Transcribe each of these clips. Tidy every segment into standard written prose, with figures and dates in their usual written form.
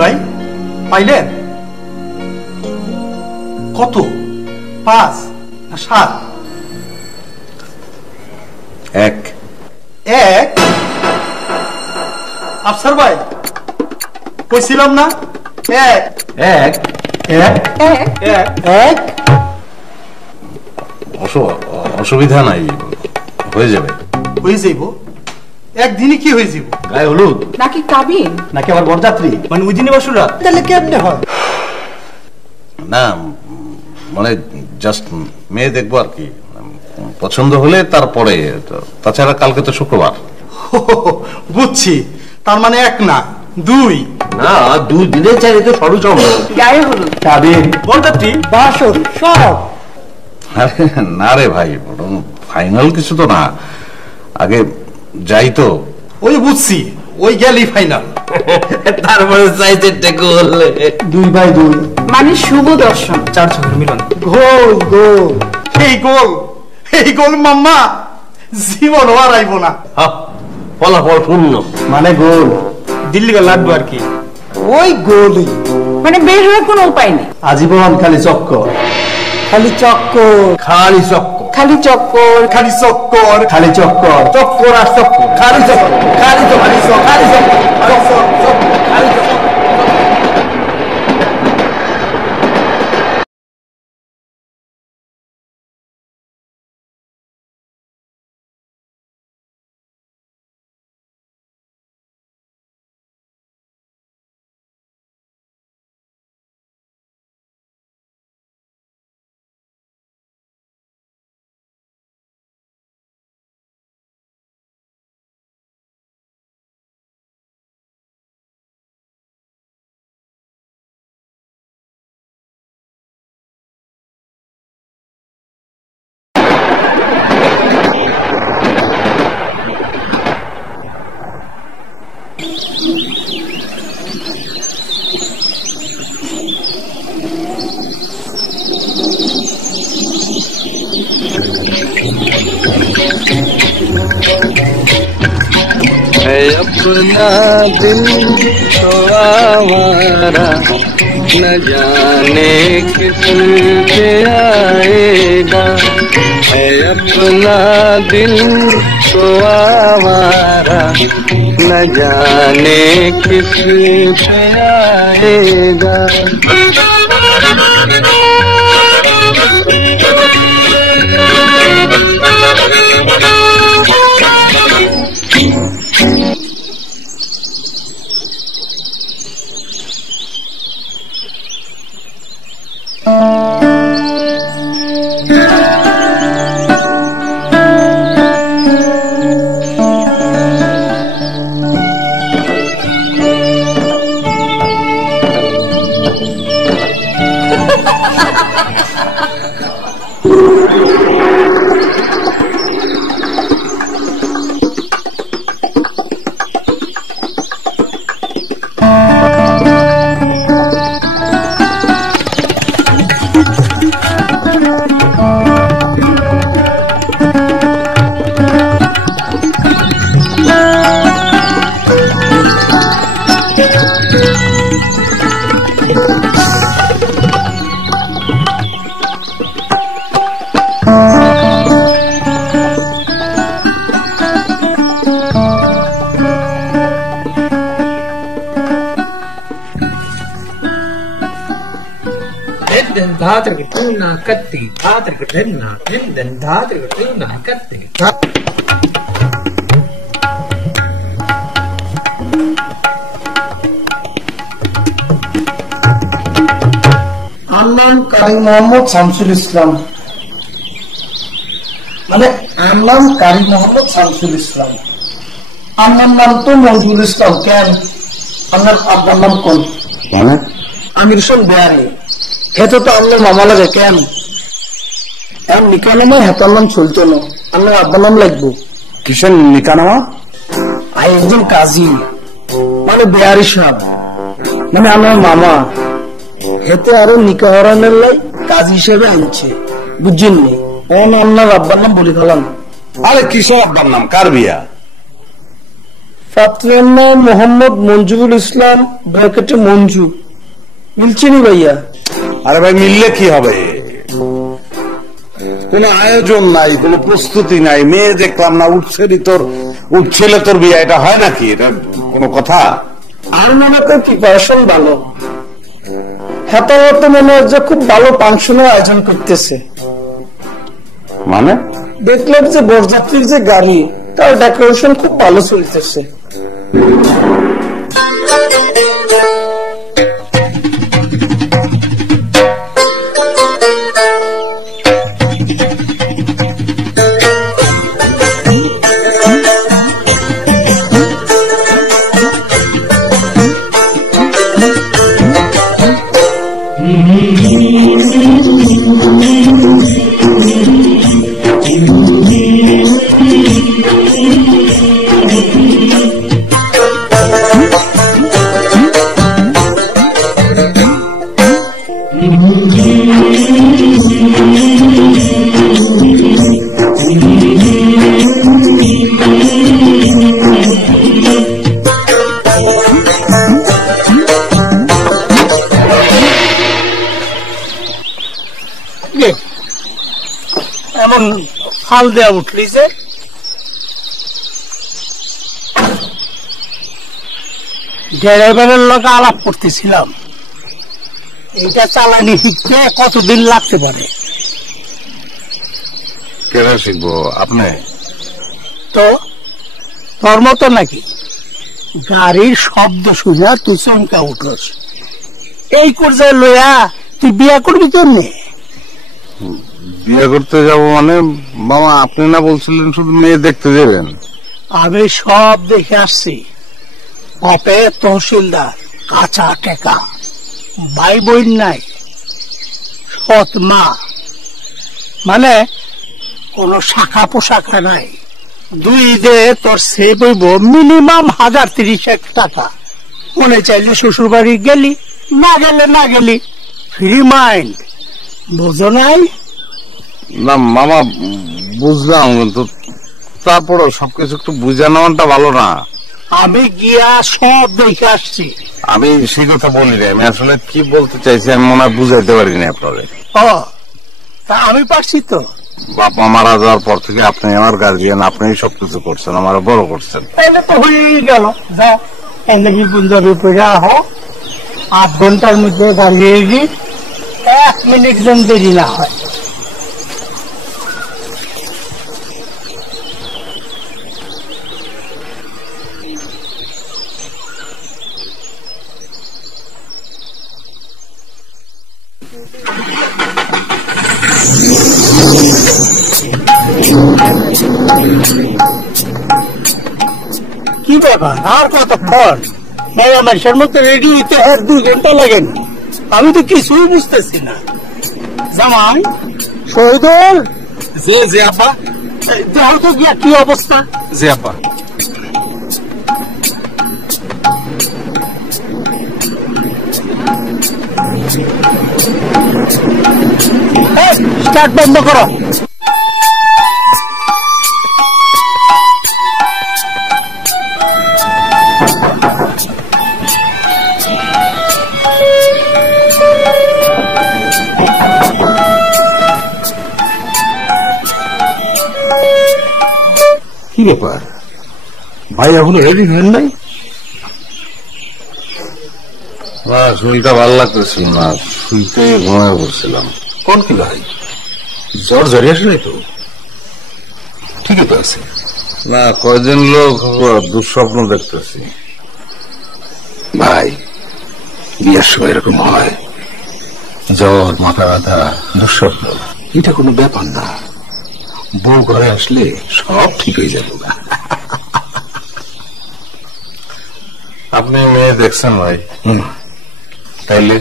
ভাই পাইলেন? কত? 5 না 7? 1 1? আফসার ভাই কইছিলাম না 1 1 1 1 1 অসুবিধা নাই, হয়ে যাবে। হয়ে যাইব? একদিনই কি হয়ে যাব? গায়ে হলুদ নাকি কাবিন নাকি আবার বরযাত্রী? মানে ওই দিনে বসুরা তাহলে কেমনে হয়? না, মানে জাস্ট মেয়ে দেখবো আর কি, পছন্দ হলে তারপরে। তাছাড়া কালকে তো শুক্রবার। বুঝছি, তার মানে 1 না 2। না, 2 দিনে চাইলে তো সরু চমড়া। গায়ে হলুদ, কাবিন, বরযাত্রী, বাসর সব। না রে ভাই, ফাইনাল কিছু তো না, আগে যাই তো। ওই বুঝছি, ওই গেলি ফাইনাল। তারপরে চাইতে টেকো হলে 2/2 মানে শুভ দর্শন। 4 চোখের মিলন। গোল গোল, এই গোল মাম্মা জীবন হারাইব না। ফলাফল শূন্য, মানে গোল দিল্লি গা লাগবে আর কি। ওই গোলই, মানে বের হওয়ার কোনো উপায় নেই। আজীবন খালি চক্কর, খালি চক্কর, খালি চক্কর, খালি চক্কর, খালি চক্কর, খালি চক্কর, চক্কর আর চক্কর, খালি চক্কর, খালি চক্কর, খালি চক্কর, খালি চক্কর, খালি চক্কর। अपना दिल तो आवारा न जाने किस पे आएगा, है अपना दिल तो आवारा न जाने किस पे आएगा। কারি মোহাম্মদ শামসুল ইসলাম, মানে আমার নাম কারি মোহাম্মদ শামসুল ইসলাম। আমার নাম তো মঞ্জুর ইসলাম। কেন আপনার আব্বার নাম কোন? মানে আমির হোসেন বেয়ারি। হেতো তো আপনার মামা লাগে। কেন এর নিকানামা হেতার নাম চলতো না, আপনার আব্বার নাম লাগবো। কিসের নিকানামা? একজন কাজী, মানে বেয়ারি সাহেব, মানে আমার মামা। হেতে আরো নিকা হরানের লাই কাজ হিসেবে আনছে, বুঝছেন নি? আপনার আব্বার নাম বলি ফেলাম। আরে কিসের আব্বার নাম? কার বিয়া? ছাত্রের নাম মোহাম্মদ মঞ্জুরুল ইসলাম, ব্র্যাকেটে মঞ্জু। মিলছেনি ভাইয়া? আরে ভাই মিললে কি হবে, কোন আয়োজন নাই, কোন প্রস্তুতি নাই, মেয়ে দেখলাম না, উঠছেলে তোর বিয়ে, এটা হয় নাকি? এটা কোনো কথা? আর মনে করি প্রিপারেশন ভালো, হেতাহত মনে হয় যে খুব ভালো ফাংশনের আয়োজন করতেছে। মানে দেখলাম যে বরযাত্রীর যে গাড়ি, তার ডেকোরেশন খুব ভালো চলতেছে। এমন ফাল দেয়া উঠলি যে ড্রাইভারের লগে আলাপ করতেছিলাম, এটা চালানি শিখতে কতদিন লাগতে পারে? কেন শিখবো? আপনি তো তোর মতো নাকি গাড়ির শব্দ শুনে তুই চমকা উঠস, এই পর্যায়ে লইয়া তুই বিয়া করবি কেমনে? বিয়ে করতে যাব মানে? মামা আপনি না বলছিলেন শুধু মেয়ে দেখতে যাবেন? আমি সব দেখে আসছি। বাপে তহসিলদার, কাঁচা টেকা, ভাই বোন নাই, সৎ মা, মানে কোন শাখা পোশাকা নাই। দুই ঈদে তোর সেভ হইব মিনিমাম 1030 টাকা। মনে চাইলে শ্বশুর বাড়ি গেলি, না গেলে না গেলি, ফ্রি মাইন্ড। বোঝো নাই? না মামা বুঝলাম, কিন্তু তারপরও সবকিছু একটু বুঝে নেওয়াটা ভালো না? আমি গিয়া সব দেখে আসছি। আমি সেই কথা বলি না, আমি আসলে কি বলতে চাইছি আমি মনে হয় বুঝাইতে পারিনি আপনারে। ও তা আমি পারছি তো। বাপ মা মারা যাওয়ার পর থেকে আপনি আমার গার্জিয়ান, আপনি সবকিছু করছেন, আমার বড় করছেন। তাহলে তো হয়েই গেল। যা এনে গুঞ্জাবি পড়ে আহ, 8 ঘন্টার মধ্যে দাঁড়িয়ে গি, 1 মিনিট যেন দেরি না হয়। কি ব্যাপার, আর কতক্ষণ? মানুষের মধ্যে রেডি হইতে 2 ঘন্টা লাগেন, আমি তো কিছুই বুঝতেছি না। জামাই শহীদুল, জি আব্বা। দেখো তো গিয়া কি অবস্থা। জি আব্বা। স্টার্ট বন্ধ করো। কি ব্যাপার ভাই, এখনো রেডি হন নাই? শরীরটা ভালো লাগতেছিল না, শুইতে ঘুমায় পড়ছিলাম। কোন কি ভাই, জ্বর জ্বরে আসে নাই তো? ঠিকই তো আছে। না কয়দিন লোক দুঃস্বপ্ন দেখতেছি। ভাই বিয়ার সময় এরকম হয়, জ্বর, মাথা ব্যথা, দুঃস্বপ্ন, এটা কোনো ব্যাপার না। বউ ঘরে আসলে সব ঠিক হয়ে যাবে। আপনি মেয়ে দেখছেন ভাই? তাইলে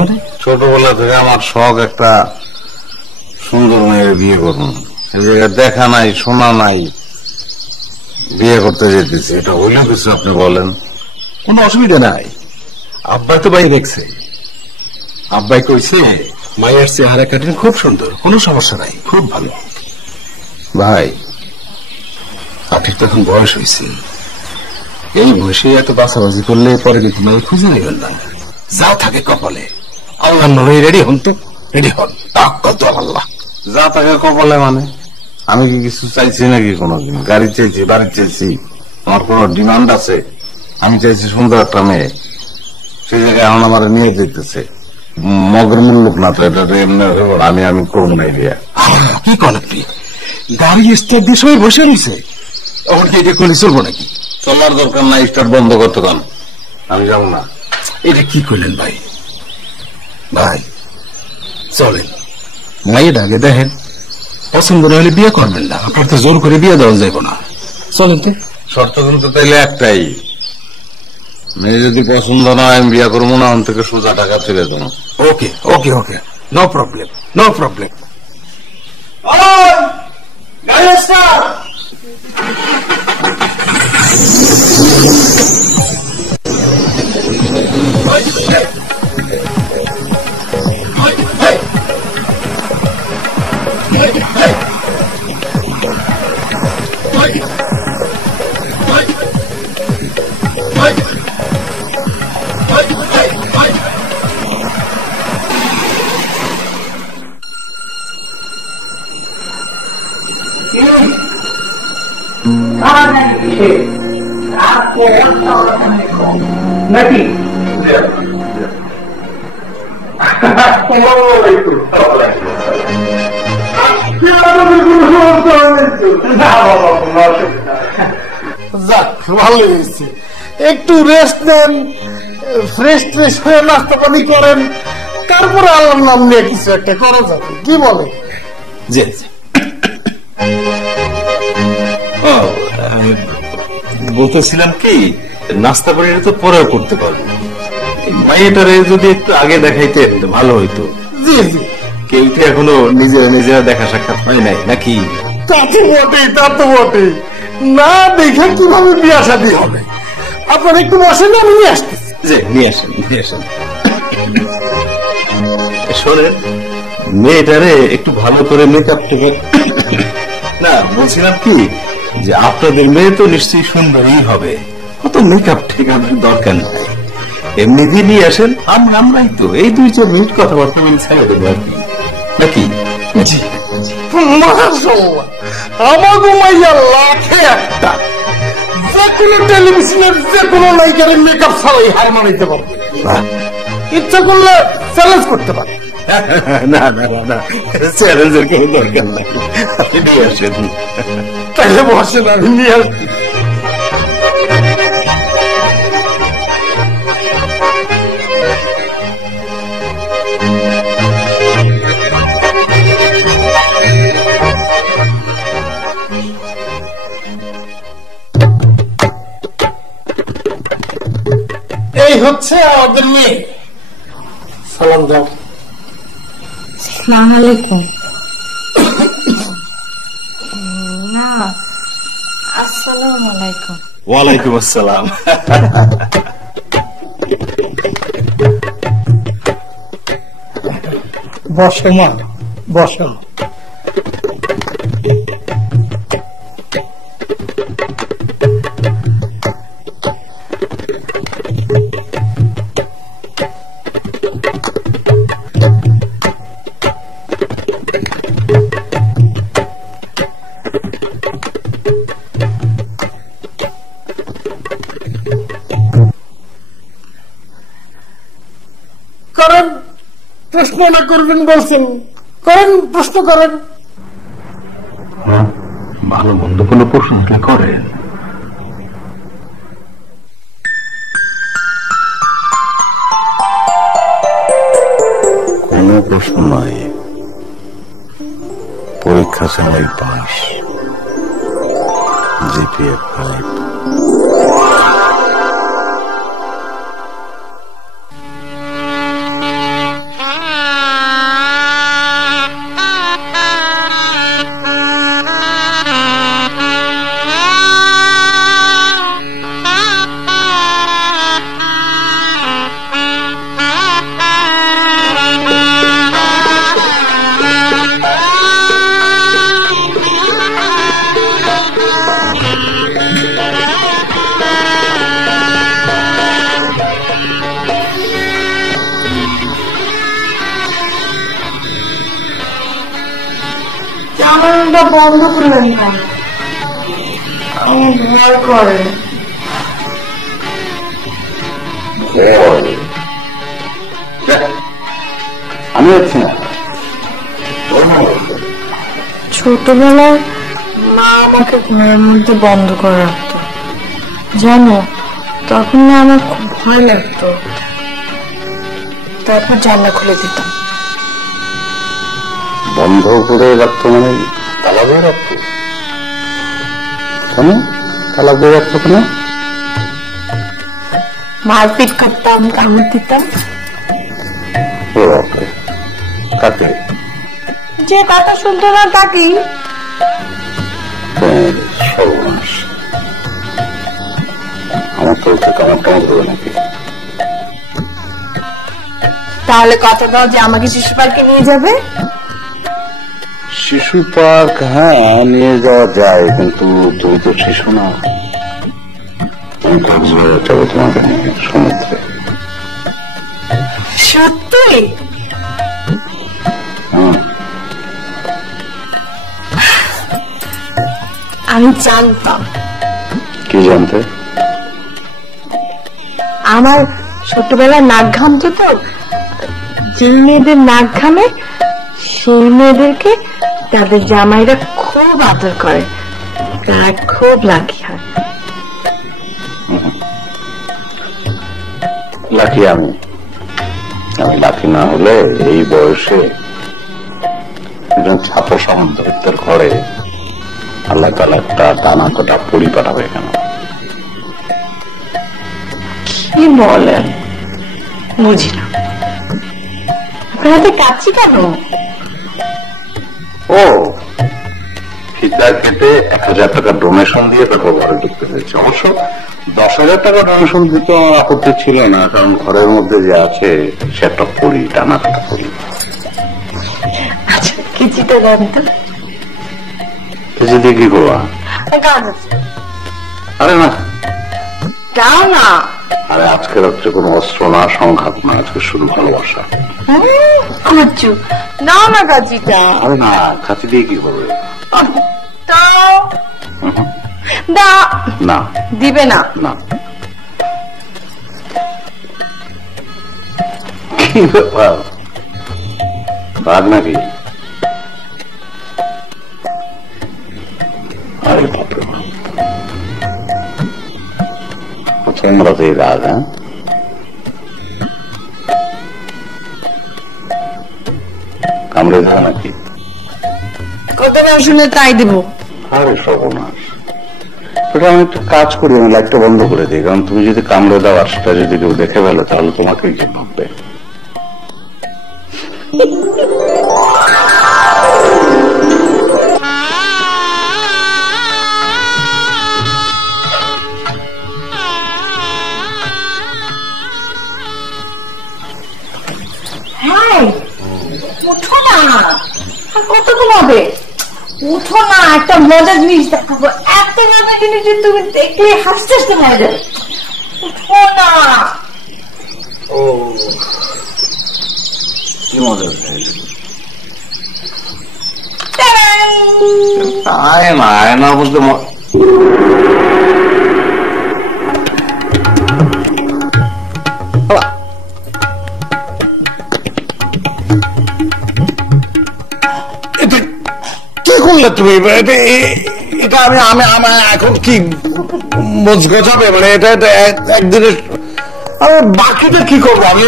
মানে ছোটবেলা থেকে আমার শখ একটা সুন্দর মেয়ের বিয়ে করুন, দেখা নাই শোনা নাই, বিয়ে করতে যেতেছি। এটা হইলেও কিছু আপনি বলেন। কোনো অসুবিধা নাই, আব্বাই তো ভাই দেখছে। আব্বাই কইছে মায়ের চেহারা কাটিন খুব সুন্দর, কোনো সমস্যা নাই, খুব ভালো। ভাই আঠির তো এখন বয়স হয়েছে, এই বসে এত বাছাবাছি করলে পরে কিন্তু মেয়ে খুঁজে নেবেন না। যা থাকে কপালে আল্লাহ নয়, রেডি হন তো, রেডি হন। কত আল্লাহ যা থাকে কপালে মানে আমি কি কিছু চাইছি নাকি? কোনোদিন গাড়ি চাইছি, বাড়ি চাইছি? আমার কোন ডিমান্ড আছে? আমি চাইছি সুন্দর একটা মেয়ে, সেই জায়গায় এখন আমার নিয়ে দিতেছে মগের মূল্য না তো, এটা এমনি আমি করবো না। এরিয়া কি করেন আপনি? গাড়ি স্টার্ট দিয়ে সবাই বসে রয়েছে, ওখানে এটা করলে চলবো নাকি? চলার দরকার নাই, স্টার্ট বন্ধ করতে কান, আমি যাবো না। এটা কি করলেন ভাই? ভাই চলেন, মাইয়ের আগে দেখেন, পছন্দ না হলে বিয়ে করবেন না, আপনার তো জোর করে বিয়ে দেওয়া যাবে না। চলেন তো। শর্ত কিন্তু তাইলে একটাই, মেয়ে যদি পছন্দ না হয় আমি বিয়ে করবো না, থেকে সোজা টাকা ছেড়ে দেবো। ওকে ওকে ওকে, নো প্রবলেম, নো প্রবলেম। নাকি ভালো হয়েছে, একটু রেস্ট নেন, ফ্রেশ ট্রেশ হয়ে নাস্তা পানি করেন, তারপরে আল্লাহর নাম নিয়ে কিছু একটা করা যাবে, কি বলে? জি বলতেছিলাম কি, নাস্তা করে তো পরেও করতে পারবো, মাইয়াটারে যদি একটু আগে দেখাইতেন ভালো হইতো। জি জি, কেউ তো এখনো নিজেরা দেখা সাক্ষাৎ হয় নাই নাকি? তা তো বটেই, তা তো বটেই, না দেখে কিভাবে বিয়ে শাদী হবে? আপনার একটু বসেন, আমি নিয়ে আসতেছি। যে নিয়ে আসেন, নিয়ে আসেন। শোনেন, মেয়েটারে একটু ভালো করে মেকআপ টেকআপ, না বলছিলাম কি যে আপনাদের মেয়ে তো নিশ্চয়ই সুন্দরই হবে, কত মেকআপ টেকআপের দরকার নাই, এমনি দিয়ে নিয়ে আসেন, আমরাই তো এই 2-4 মিনিট কথাবার্তা বলে ছেড়ে দেবো আর কি, নাকি? জি, মাশাআল্লাহ, আমার মাইয়া লাখে একটা, যে কোনো টেলিভিশনের যে কোনো নায়িকার মেকআপ ছাড়াই হার মানাইতে পারবে, ইচ্ছা করলে চ্যালেঞ্জ করতে পারে। না না না, চ্যালেঞ্জের কোনো দরকার নাই, আপনি নিয়ে আসেন। তাহলে বসেন, আমি নিয়ে আসছি। এই হচ্ছে আমাদের মেয়ে, সালাম দাও। আসসালামু আলাইকুম। না, আসসালামু আলাইকুম। ওয়ালাইকুম আসসালাম। বসো মা, বসো। করেন, প্রশ্ন না করবেন বলছেন, করেন, প্রশ্ন করেন। ভালো মন্দ কোনো প্রশ্ন থাকলে করেন। কোনো প্রশ্ন নাই, পরীক্ষা সময় পাস, জিপিএ 5। টিভিটা বন্ধ করলেন কেন? আমার ভয় করে। আমি আছি না। ছোটবেলায় মা আমাকে ঘরের মধ্যে বন্ধ করে রাখতো, জানো, তখন না আমার খুব ভয় লাগতো। তারপর জানলা খুলে দিতাম। বন্ধ করে রাখতো মানে তালা দিয়ে রাখতো? কেন তালা দিয়ে রাখতো কেন? মারপিট করতাম, কামড় দিতাম। কাকে? যে কথা শুনতো না তাকেই। আমার তো কামড় টামড় দেবে নাকি? তাহলে কথা দাও যে আমাকে শিশু পার্কে নিয়ে যাবে। শিশু পার্ক হ্যাঁ নিয়ে যাওয়া যায়, কিন্তু তুমি তো শিশু না। তুমি কক্সবাজার যাবো তোমাকে সমুদ্রে। সত্যি? আমি জানতাম। কি জানতে? আমার ছোটবেলায় নাক ঘামতো, তো যে মেয়েদের নাক ঘামে সেই মেয়েদেরকে তাদের জামাইরা খুব আদর করে, তারা খুব লাকি হয়। লাকি আমি লাকি না হলে এই বয়সে একজন ছাত্র সমান্তরিকদের ঘরে আল্লাহ তাআলা একটা দানা কাটা পুরি পাঠাবে কেন? কি বলেন? বুঝি না। আপনাদের কাচ্ছি কেন? ও ফিতা কেটে 1,000 টাকা ডোনেশন দিয়ে তারপর ঘরে ঢুকতে হয়েছে। অবশ্য 10,000 টাকা ডোনেশন দিতে আপত্তি ছিল না, কারণ ঘরের মধ্যে যে আছে সে একটা পুরি, টানা কাটা পুরি। আচ্ছা কিছুটা জানতো। কেজি দিয়ে কি করবা? আরে না দাও না। আরে আজকে রাত্রে কোনো অস্ত্র না, সংঘাত না, আজকে শুধু ভালোবাসা। কুচু নাও না কাচিটা। আরে না, কাচি দিয়ে কি করবে? দাও। দাও না। দিবে না? না। কি ব্যাপার, রাগ নাকি? আরে বাপরে, তোমরাতেই রাগ? হ্যাঁ কামড়ে দেবে নাকি? কত শুনে তাই দেব। আরে সর্বনাশ, এটা আমি একটা কাজ করি, আমি লাইটটা বন্ধ করে দিই, কারণ তুমি যদি কামড়ে দাও আর সেটা যদি কেউ দেখে ফেলে তাহলে তোমাকেই কি ভাববে? হ্যাঁ উঠো না, কত ঘুমাবে? উঠো না, একটা মজার জিনিস দেখাবো, এত মজার জিনিস যে তুমি দেখলে হাসতে হাসতে মারা যাবে। উঠো না। ও কি মজা, আয়না আয়না বলতে তুমি এটা আমি এখন কি মজগজাবে? মানে এটা একদিনের, আমি বাকিটা কি করবো? আমি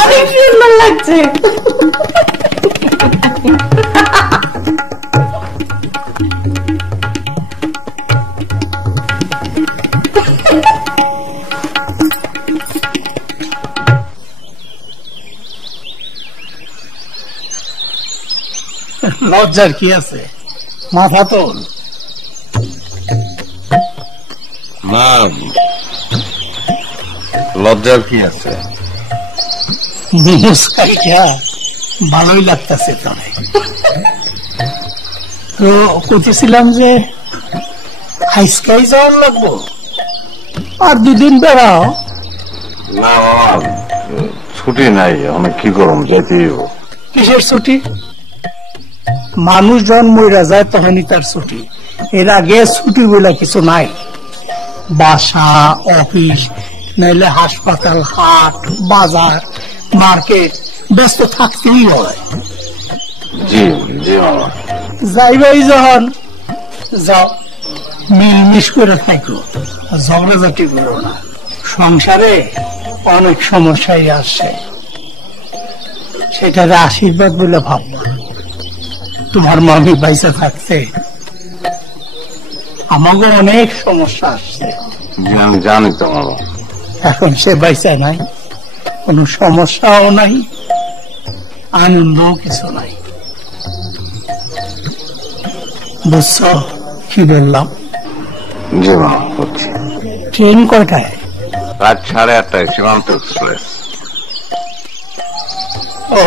অনেক সুন্দর লাগছে। লজ্জার কি আছে, মাথা তোল। না, লজ্জার কি আছে? মুস্কাইটা ভালোই লাগতেছে তোরে। তো কইতেছিলাম যে আইসকাই যাওয়ার লাগবো, আর 2 দিন বেড়াও। না বাবা, ছুটি নাই, অনেক কি করুন, যেতেই। কিসের ছুটি? মানুষ যখন মইরা যায় তখনই তার ছুটি, এর আগে ছুটি বলে কিছু নাই। বাসা, অফিস, নাইলে হাসপাতাল, হাট, বাজার, মার্কেট ব্যস্ত থাকতেই হয়। জি জি মামা। যাইবাই যখন যাও, মিলমিশ করে থাকো, ঝগড়াঝাটি করো না। সংসারে অনেক সমস্যাই আসছে, সেটারে আশীর্বাদ বলে ভাববা। তোমার মামি বাইসে থাকতে আমাকে অনেক সমস্যা আসছে, আমি জানি তো মামা। এখন সে বাইসা নাই, কোনো সমস্যাও নাই, আনন্দও কিছু নাই। বুঝছো কি বললাম? জি মামা বুঝছি। ট্রেন কয়টায়? রাত 8:30 সীমান্ত এক্সপ্রেস। ও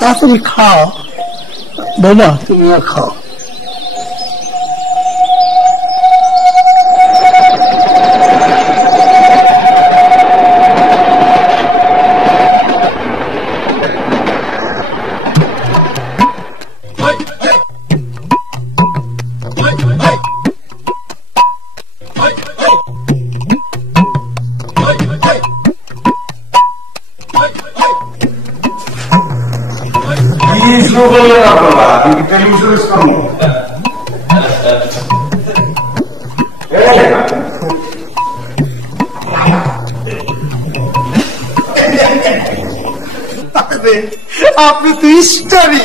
তাড়াতাড়ি খাও বাবা, তুমিও খাও। আপনি তো স্টারই,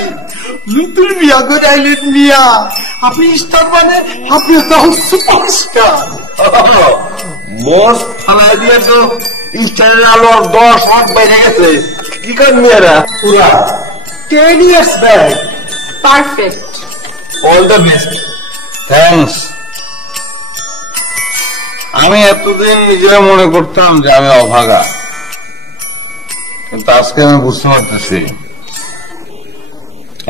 নতুন বিয়া করে আইলেন মিয়া। আপনি স্টার মানে আপনি তখন সুপারস্টার। বস থানায় দিয়ে তো স্টারের আলো 10 হাত বাইরে গেছে। কি করেন মেয়েরা? পুরা 10 years back। Perfect. All the best. Thanks. আমি এতদিন নিজেরা মনে করতাম যে আমি অভাগা, কিন্তু আজকে আমি বুঝতে পারতেছি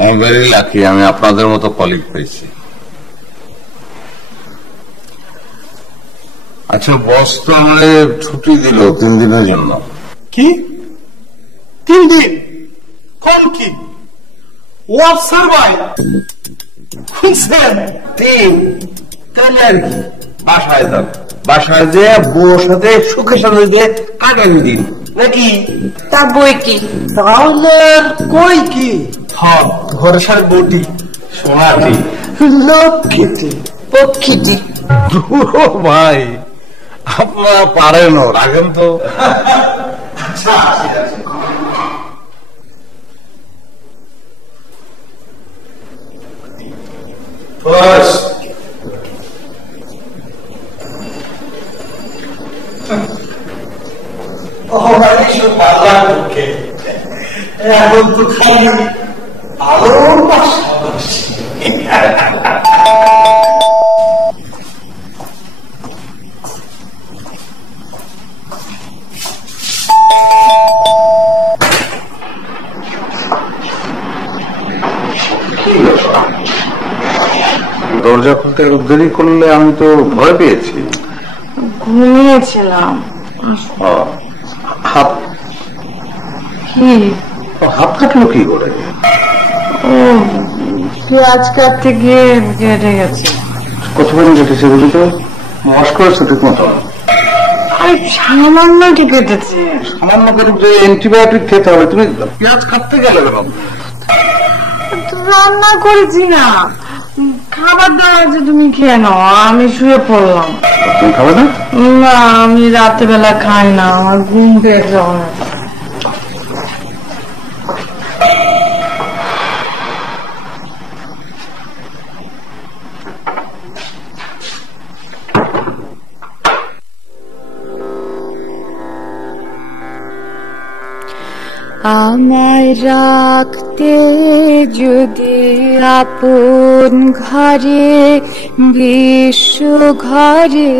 আমি ভেরি লাকি, আমি আপনাদের মতো কলিগ পেয়েছি। আচ্ছা, বস তো আমাদের ছুটি দিল 3 দিনের জন্য। কি 3 দিন? কোন কি ওয়াট সার্ভাই শুনছেন? 3 তাহলে আর কি? বাসায় যান, বাসায় যে বউর সাথে সুখে শান্তিতে কাটান দিন নাকি? তা বই কি? তাহলে কই কি? হ্যাঁ, ঘরে সার বটি সোনাটি লক্ষ্মীটি পক্ষীটি। ভাই আপনারা পারেন, রাখেন তো। এখন তো খালি আলোর পাশাপাশি। দরজা খুলতে দেরি করলে আমি তো ভয় পেয়েছি। ঘুমিয়েছিলাম। হাত কি? হাত কাটলো কি করে? ও পেঁয়াজ কাটতে গিয়ে কেটে গেছে। কতখানি কেটেছে বলি তো? ওয়াশ করেছে ঠিক মতো? সামান্য কেটেছে। সামান্য করে যে অ্যান্টিবায়োটিক খেতে হবে, তুমি পেঁয়াজ কাটতে গেলে কেন? রান্না করেছি না, খাবার দেওয়া আছে, তুমি খেয়ে নাও, আমি শুয়ে পড়লাম। তুমি খাবে না? না, আমি রাত্রেবেলা খাই না, আমার ঘুম পেয়েছে অনেক। আমায় রাখতে যদি আপন ঘরে, বিশ্ব ঘরে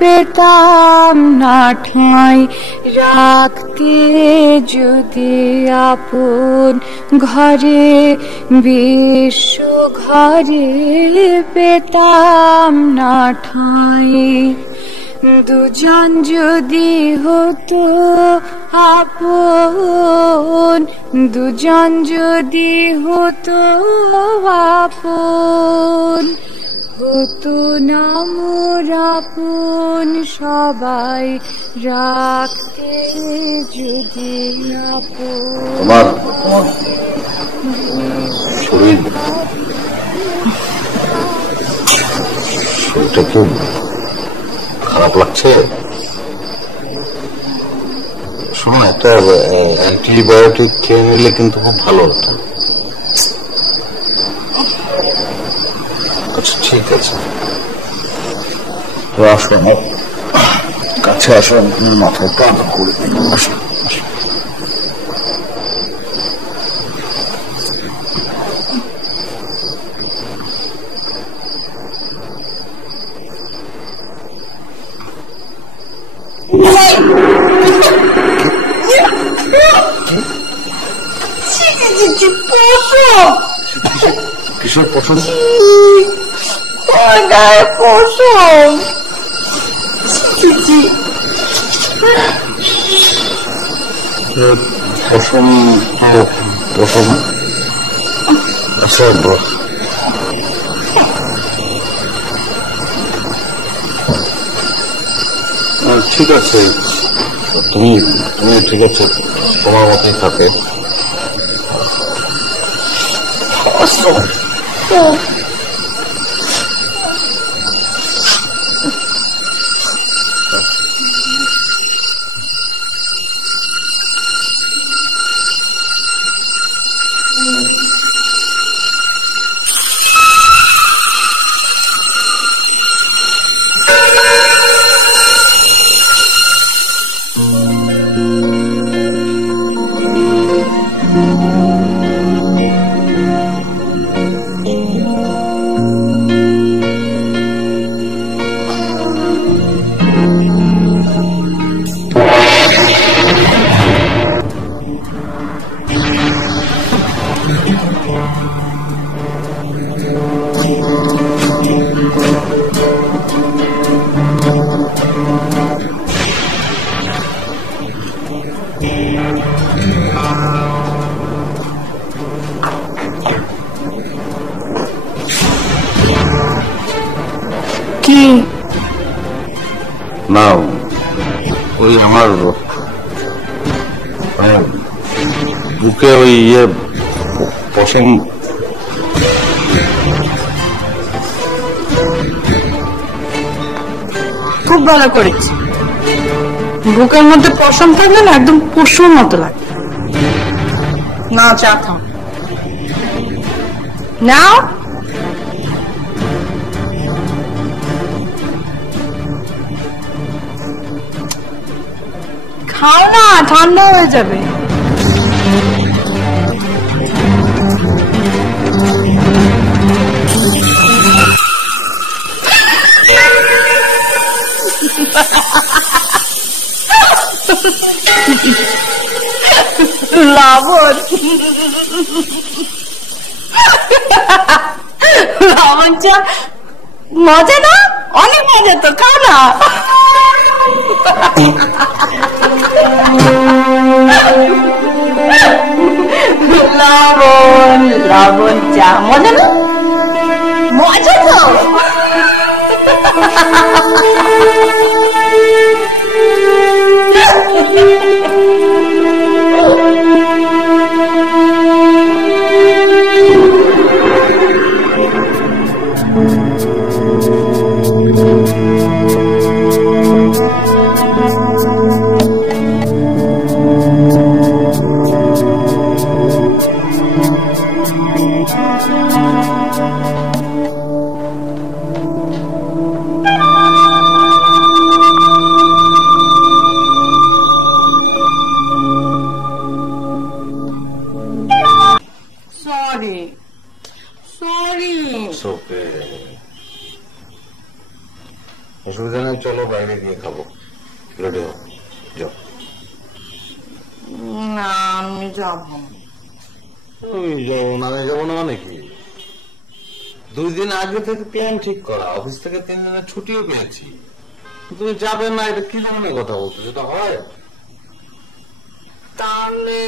পেতাম না ঠাঁই। রাখতে যদি আপন ঘরে, বিশ্ব ঘরে পেতাম না ঠাঁই। দুজন যদি হতো আপন দুজন যদি হতো আপন হতো না মোর আপন সবাই রাখতে যদি আপন তোমার শরীরটা খুব খারাপ লাগছে। শোনো, একটা অ্যান্টিবায়োটিক খেয়ে নিলে কিন্তু খুব ভালো হতো। আচ্ছা ঠিক আছে, তো আসো আমার কাছে, আসো, মাথাটা করে দিই। আসো আসো। কিসের পছন্দ? পশম পশম পশম। আচ্ছা ঠিক আছে, তুমি ঠিক আছে, তোমার মতোই থাকে। না, ওই আমার বুকে ওই পশম। খুব ভালো করেছি, বুকের মধ্যে পশম থাকলে না একদম পশুর মতো লাগে। না চা খাও নাও, খাও না, ঠান্ডা হয়ে যাবে। লবণ লবণ চা মজা না, অনেক মজা তো, খাও না। লবণ লবণ চা মজা না, মজা তো। অসুবিধা নেই, চলো বাইরে গিয়ে খাবো। রেডি হও, যাও। না আমি যাবো। যাবো না, যাবো না মানে কি? 2 দিন আগে থেকে প্ল্যান ঠিক করা, অফিস থেকে 3 দিনের ছুটিও পেয়েছি, তুমি যাবে না, এটা কি ধরনের কথা বলছো? যেটা হয় তাহলে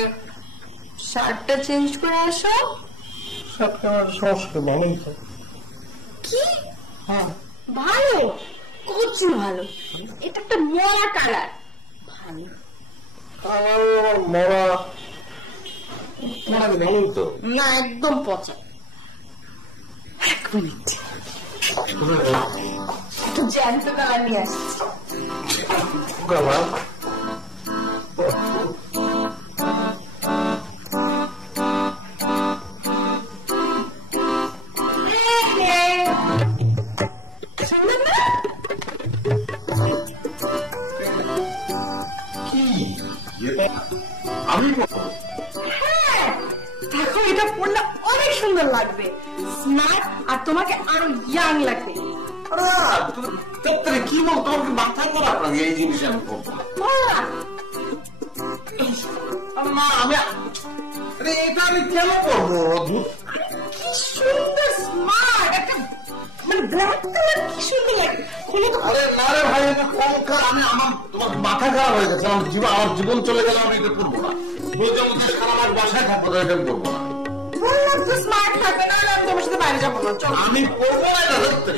শার্টটা চেঞ্জ করে আসো। শার্টটা সমস্যা ভালোই তো। কি ভালো? কচু ভালো, এটা একটা মরা কালার। ভালো কালার মরা ভালোই তো না, একদম পচা। এক মিনিট, একটু জ্যান্ত কালার নিয়ে আসছি। দেখো, এটা পড়লে অনেক সুন্দর লাগবে, স্মার্ট, আর তোমাকে আরো ইয়াং লাগবে। কি বল, তোমার মাথা খারাপ লাগে এই জিনিস আমি করবো না। এটা আমি কেন করবো? কি সুন্দর স্মার্ট একটা, মানে ব্ল্যাক কালার, কি সুন্দর লাগে। আরে না রে ভাই, এটা কম কার, আমি আমার তোমার মাথা খারাপ হয়ে গেছে, আমার জীবন চলে গেলে আমি এটা করবো না। বলতে আমার বাসায় থাকবো, এটা করবো না। বললাম তো স্মার্ট থাকবে, না আমি তোমার সাথে বাইরে যাবো না। চলো, আমি করবো না এটা।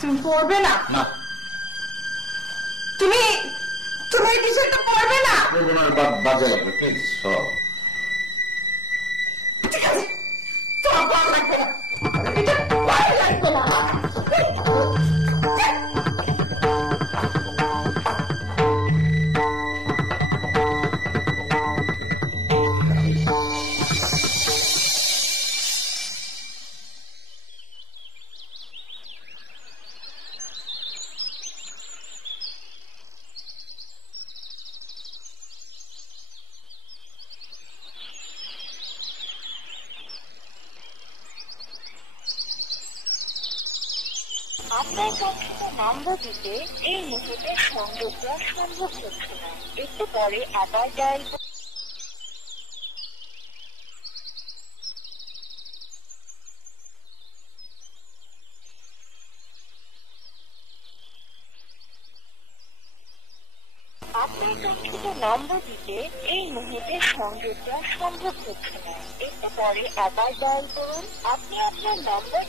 তুমি পড়বে না? তুমি এই টি-শার্টটা পরবে না? বাজে লাগবে প্লিজ, সব ঠিক আছে, তোমার পড়া লাগবে না, এটা পড়া লাগবে না। আপনার কাঙ্ক্ষিত নাম্বার দিতে এই মুহূর্তে সংযোগ দেওয়া সম্ভব হচ্ছে না, একটু পরে আবার ডায়াল। আপনার কাঙ্ক্ষিত নাম্বার দিতে এই মুহূর্তে সংযোগ দেওয়া সম্ভব হচ্ছে না, একটু পরে আবার ডায়াল করুন। আপনি আপনার নাম্বার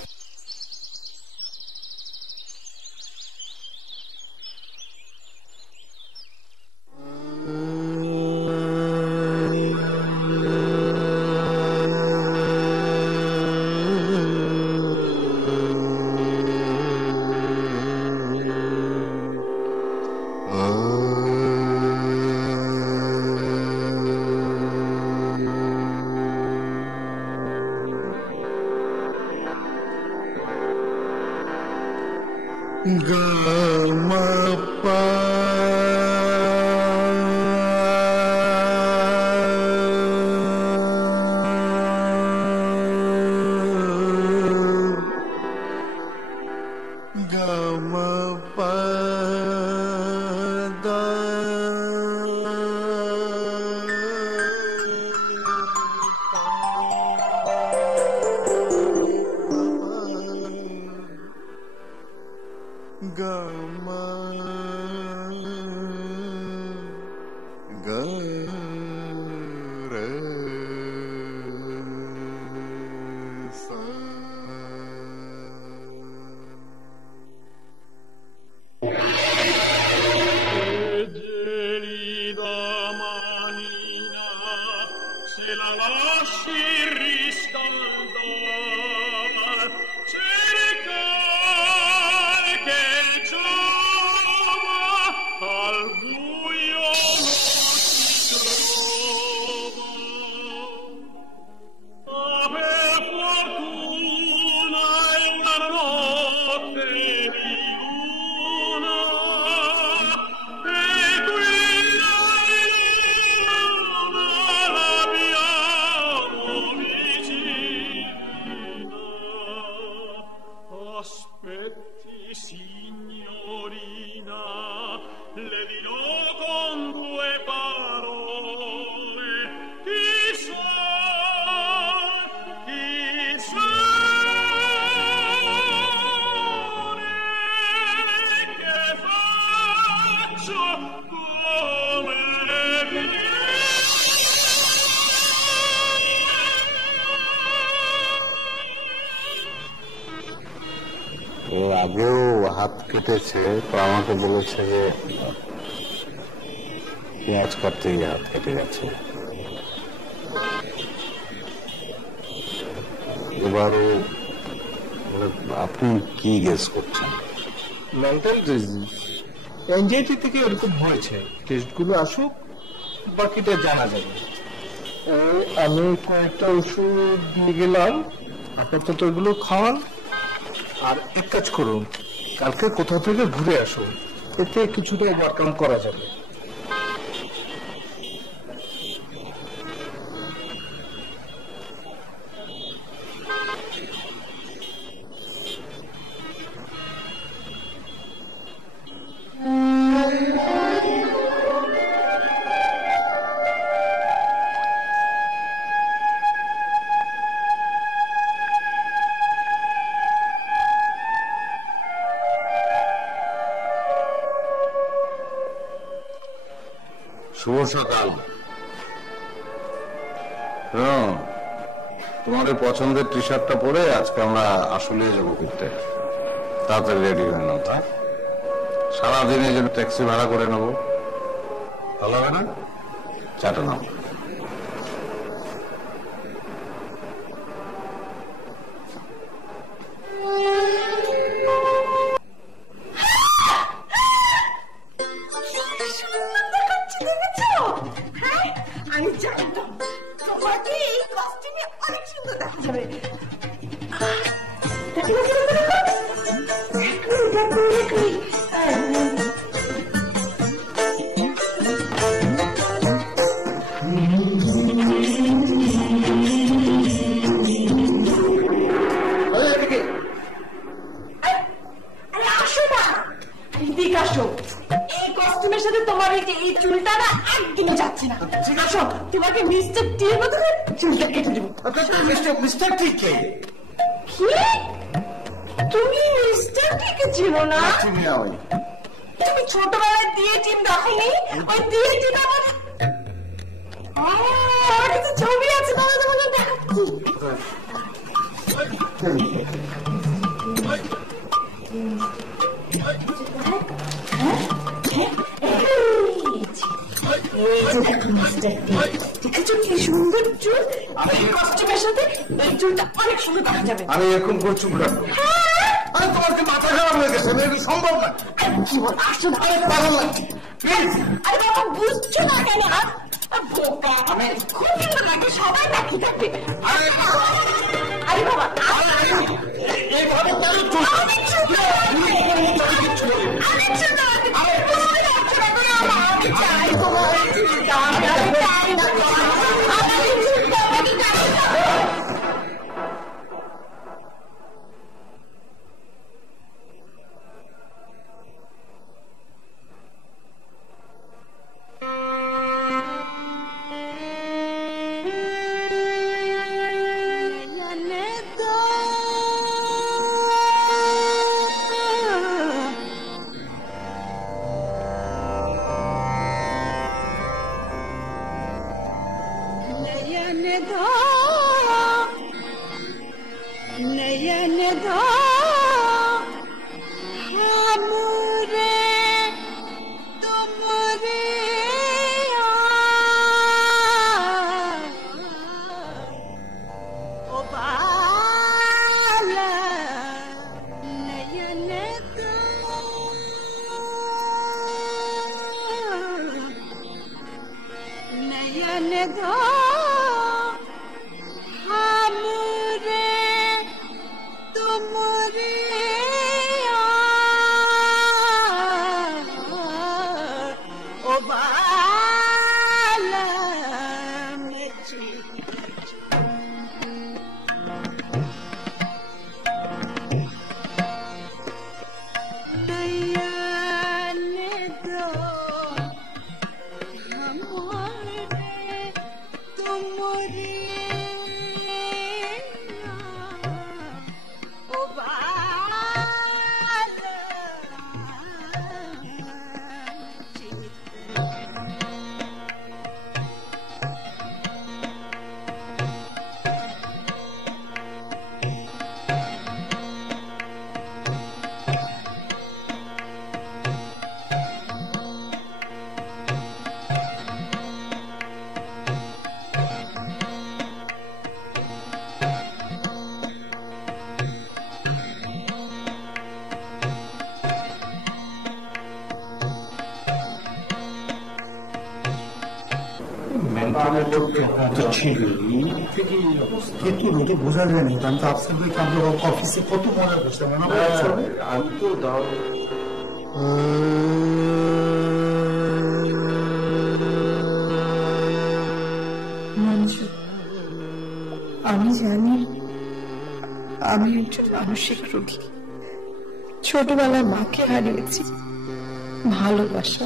cercare che ciò হাত কেটেছে তো আমাকে বলেছে যে পেঁয়াজ কাটতে গিয়ে হাত কেটে গেছে। এবারও আপনি কি গেস করছেন? মেন্টাল ডিজিজ, এনজাইটি থেকে এরকম হয়েছে। টেস্টগুলো আসুক, বাকিটা জানা যাবে। আমি কয়েকটা ওষুধ দিয়ে গেলাম, আপাতত এগুলো খাওয়ান। আর এক কাজ করুন, কালকে কোথাও থেকে ঘুরে আসুন, এতে কিছুটা ওভারকাম করা যাবে। শুভ সকাল। তোমার পছন্দের টি শার্টটা পরে আজকে আমরা আসলে যাবো ঘুরতে। তাড়াতাড়ি রেডি হয়ে নাও। তা সারাদিনে যেন ট্যাক্সি ভাড়া করে নেবো, ভালো হবে না? চাটা নাও। আমি জানতাম তোমাকে এই কস্টিউমে অনেক সুন্দর দেখা যাবে। আসো না, এদিকে আসো। এই কস্টিউমের সাথে তোমার এই চুলটা না একদিনও যাচ্ছে না। আসো, তোমাকে মিস্টার টির মতো চুলটা কেটে দেবো। মিস্টার টি কে? কি তুমি মিস্টার টিকে চিনো না? তুমি ছোটবেলায় দিয়ে টিম দেখোনি? ওই দিয়ে টিম আমার কিছু ছবি আছে, তাহলে তোমাকে দেখাচ্ছি। দেখেছো কি সুন্দর চুল? এই কস্টিউমের সাথে এই চুলটা অনেক সুন্দর দেখা যাবে। আমি এরকম করছি ঘুরাবো। আরে তোমার কি মাথা খারাপ হয়ে গেছে? এটা সম্ভব না। আসো ভাই, ভালো লাগছে। প্লিজ। আরে বাবা, বুঝছো না কেন? বোকা, আমি খুব সুন্দর লাগে, সবাই বাকি থাকবে। আরে বাবা, এইভাবে তাহলে বোঝা যায়নি। আমি তো আফসার ভাইকে আপনার অফিসে কত মনে করছিলাম। আমি তো দাও মঞ্জু, আমি জানি আমি একজন মানসিক রোগী। ছোটবেলায় মাকে হারিয়েছি। ভালোবাসা,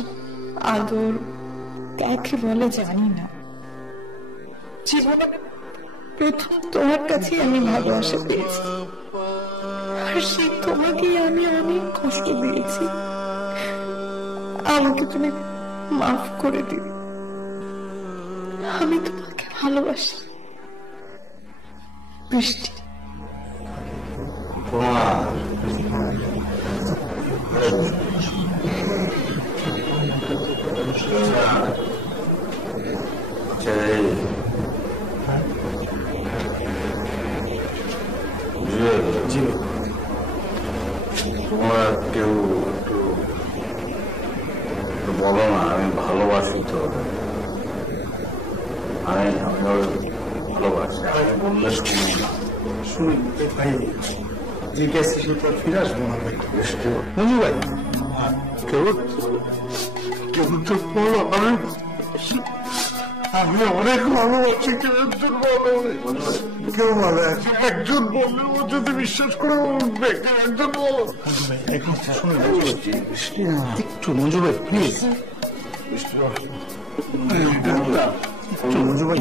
আদর কাকে বলে জানি না। জীবনে প্রথম তোমার কাছে আমি ভালোবাসা পেয়েছি, আর সেই তোমাকেই আমি অনেক কষ্ট দিয়েছি। আমাকে তুমি মাফ করে দিবে। আমি তোমাকে ভালোবাসি। বৃষ্টি। তোমরা কেউ একটু বলো না, আমি ভালোবাসি তো, আমি ভালোবাসি। শুনুন ভাই, যে গেছে সে তো ফিরে আসবো না ভাই। মঞ্জু ভাই, কেউ তো বলো আমি অনেক ভালোবাসি। কেউ বলে একজন বললে ও যদি বিশ্বাস করে উঠবে, একজন বলো। একটু মঞ্জু ভাই প্লিজ, মঞ্জু ভাই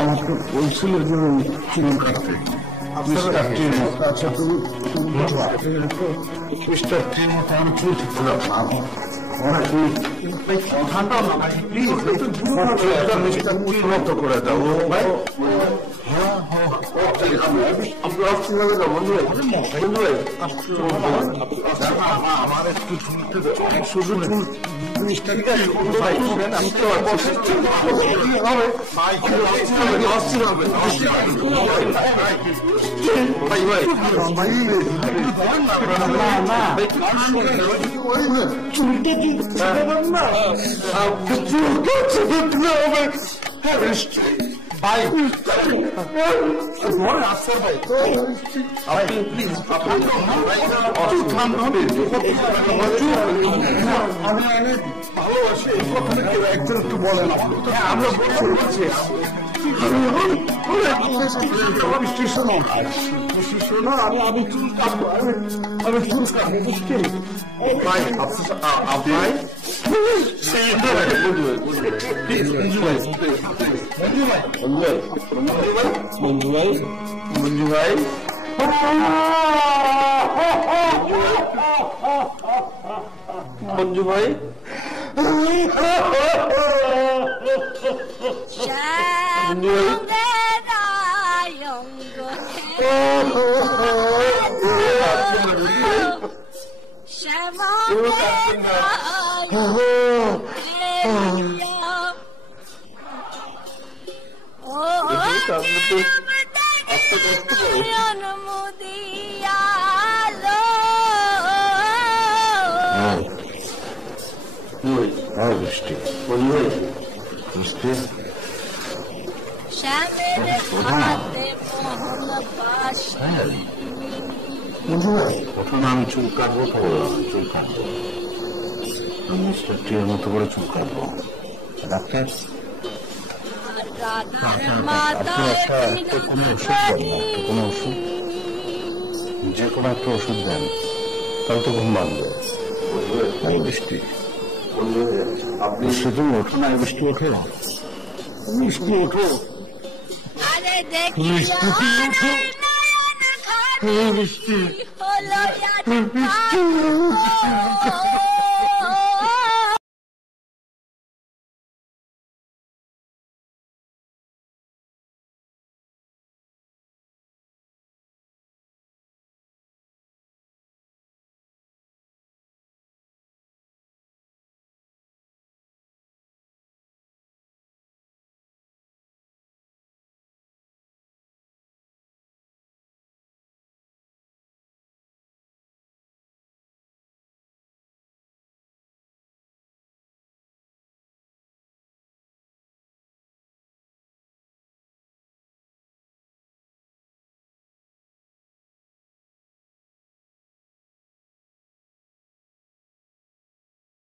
আমাকে বলছিল যে চুল কাটতে। আচ্ছা তুমি মিস্টার ট্রির মতো আমি চুল ঠিক করলাম। করে দাও ভাই। আমার একটু শুধু ভালোবাসি একজন একটু বলেন। আমরা বলছি শোনো, আমি চুল কাটবো, আমি চুল কাটবো বুঝছি ভাই। আপনার মঞ্জু ভাই, মঞ্জু ভাই মঞ্জু ভাই বৃষ্টি বৃষ্টি প্রথম আমি চুল কাটবো, চুল কাটবো মিস্টার টির মতো করে চুল কাটবো। ডাক্তার কোনো ওষুধ দেন না, কোনো ওষুধ, যে কোনো একটা ওষুধ দেন, তাহলে তো ঘুম ভাঙবে। বৃষ্টি আপনি শুধু ওঠো না, বৃষ্টি ওঠো, বৃষ্টি ওঠো, বৃষ্টি